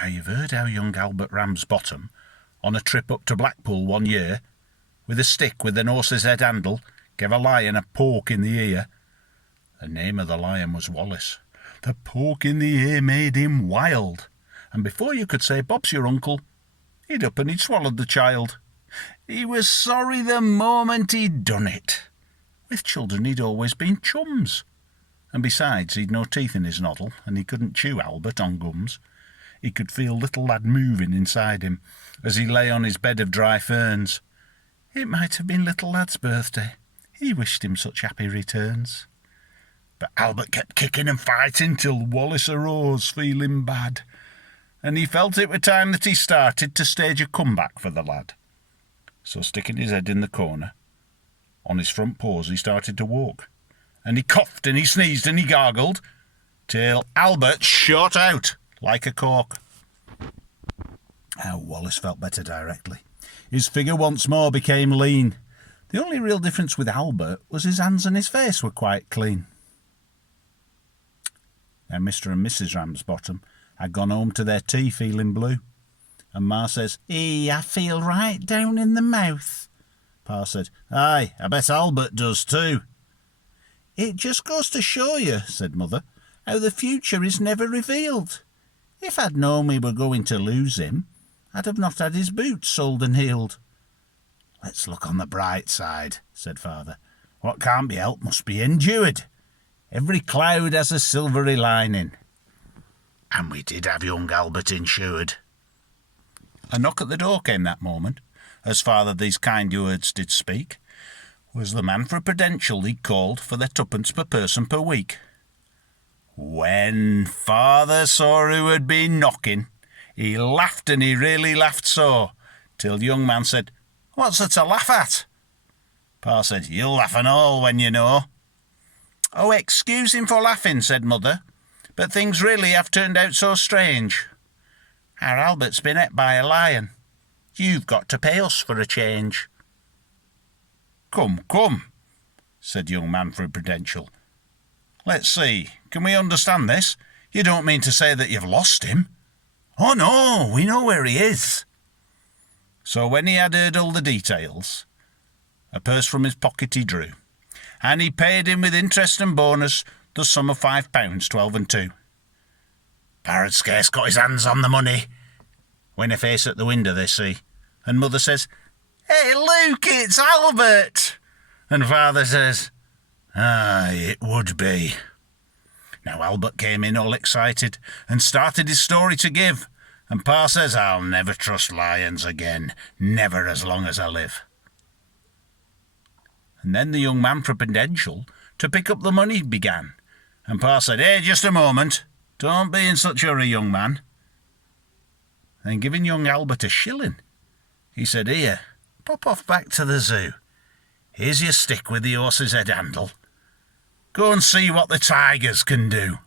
Now you've heard how young Albert Ramsbottom, on a trip up to Blackpool one year, with a stick with an horse's head handle, gave a lion a poke in the ear. The name of the lion was Wallace. The poke in the ear made him wild, and before you could say Bob's your uncle, he'd up and he'd swallowed the child. He was sorry the moment he'd done it. With children he'd always been chums, and besides he'd no teeth in his noddle, and he couldn't chew Albert on gums. He could feel little lad moving inside him as he lay on his bed of dry ferns. It might have been little lad's birthday. He wished him such happy returns. But Albert kept kicking and fighting till Wallace arose feeling bad, and he felt it were time that he started to stage a comeback for the lad. So sticking his head in the corner, on his front paws he started to walk, and he coughed and he sneezed and he gargled, till Albert shot out like a cork. How Wallace felt better directly. His figure once more became lean. The only real difference with Albert was his hands and his face were quite clean. Now Mr. and Mrs. Ramsbottom had gone home to their tea feeling blue, and Ma says, I feel right down in the mouth. Pa said, Aye, I bet Albert does too. It just goes to show you, said Mother, how the future is never revealed. If I'd known we were going to lose him, I'd have not had his boots soled and healed. Let's look on the bright side, said Father. What can't be helped must be endured. Every cloud has a silvery lining. And we did have young Albert insured. A knock at the door came that moment, as Father these kind words did speak. Was the man for Prudential he'd called for their twopence per person per week. When Father saw who had been knocking, he laughed, and he really laughed so, till the young man said, What's there to laugh at? Pa said, You'll laugh and all when you know. Oh, excuse him for laughing, said Mother, but things really have turned out so strange. Our Albert's been ate by a lion. You've got to pay us for a change. Come, said the young man for Prudential. Let's see, can we understand this? You don't mean to say that you've lost him? Oh, no, we know where he is. So when he had heard all the details, a purse from his pocket he drew, and he paid him with interest and bonus the sum of £5, 12 and 2. Pa had scarce got his hands on the money when a face at the window they see, and Mother says, Hey, Luke, it's Albert! And Father says, Aye, it would be. Now Albert came in all excited and started his story to give, and Pa says, I'll never trust lions again, never as long as I live. And then the young man from Prudential to pick up the money began, and Pa said, Hey, just a moment, don't be in such a hurry, young man. Then giving young Albert a shilling, he said, Here, pop off back to the zoo. Here's your stick with the horse's head handle. Go and see what the tigers can do.